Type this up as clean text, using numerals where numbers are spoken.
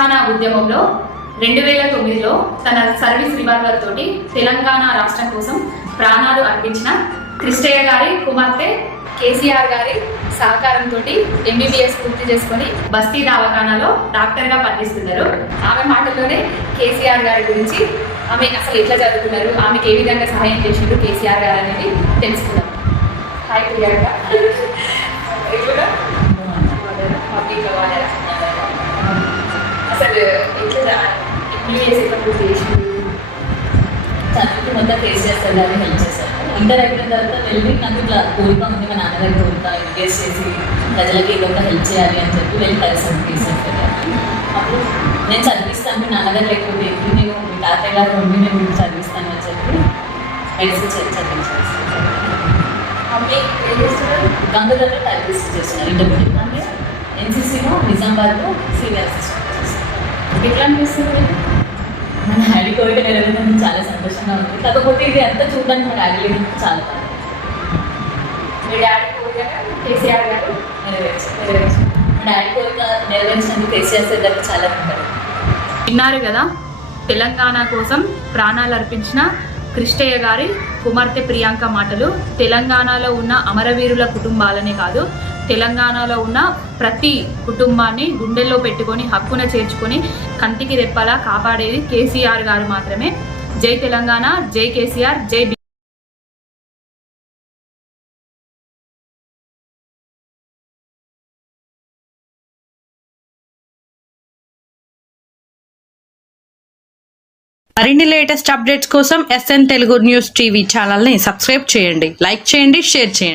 తెలంగాణ ఉద్యమంలో 2009లో తన service revolver తోటి తెలంగాణ రాష్ట్రం కోసం ప్రాణాలు అర్పించిన కృష్ణయ్య గారి కుమార్తె కేసీఆర్ గారి సహకారంతో MBBS పూర్తి చేసుకొని బస్తీ దవాఖానాలో డాక్టర్గా పనిచేస్తున్నారు. ఆమె మాటల్లోనే కేసీఆర్ గారి గురించి, ఆమె అసలు ఎట్లా చదువుతున్నారు, ఆమెకు ఏ విధంగా సహాయం చేసిండ్రు కేసీఆర్ గారు అనేది తెలుసుకున్నాం. హాయ్ ప్రియాంక. అసలు ఎట్లా MBBS ఎట్లా పూర్తి చేసిండ్రు? చదువుకి మొత్తం ఫేస్ చేస్తారు కానీ హెల్ప్ చేశారు. ఇంటర్ అయిపోయిన తర్వాత వెళ్ళి నాకు ఇట్లా కోరిక ఉంది, మా నాన్నగారి కోరిక ఎంకరేజ్ చేసి ప్రజలకి ఏదో ఒక హెల్ప్ చేయాలి అని చెప్పి వెళ్ళి కలిసాను తీసుకెళ్ళి. అప్పుడు నేను చదివిస్తాను, మీ నాన్నగారు లేకపోతే ఏంటి, నేను మీ తాతయ్య గారు ఉండి నేను మీకు చదివిస్తాను అని చెప్పి మెడిసిన్ చదివించాను. గంగాధర్లో టైపిస్ట్ చేస్తున్నారు ఇంటర్మీడియట్. అంటే NCCలో నిజామాబాద్లో సీనియర్ అసిస్టెంట్ చేస్తాను. ఎట్లా అనిపిస్తుంది? మా డాడీ కోరిక నెరవేరడం చాలా సంతోషంగా ఉంది. కాకపోతే ఇది అంతా చూడడానికి మా డాడీ లేదు, చాలా బాగా. మీ డాడీ కోరిక కేసీఆర్ గారు నెరవేర్చారు. మా డాడీ కోరిక నెరవేర్చినందుకు కేసీఆర్ సార్ గారికి చాలా ధన్యవాదాలు. విన్నారు కదా, తెలంగాణ కోసం ప్రాణాలు అర్పించిన కృష్ణయ్య గారి కుమార్తె ప్రియాంక మాటలు. తెలంగాణలో ఉన్న అమరవీరుల కుటుంబాలనే కాదు, తెలంగాణలో ఉన్న ప్రతి కుటుంబాన్ని గుండెల్లో పెట్టుకొని హక్కున చేర్చుకొని కంటికి రెప్పలా కాపాడేది కేసీఆర్ గారు మాత్రమే. జై తెలంగాణ, జై కేసీఆర్, జై మరిన్ని లేటెస్ట్ అప్డేట్స్ కోసం SN తెలుగు న్యూస్ టీవీ ఛానల్ని సబ్స్క్రైబ్ చేయండి, లైక్ చేయండి, షేర్ చేయండి.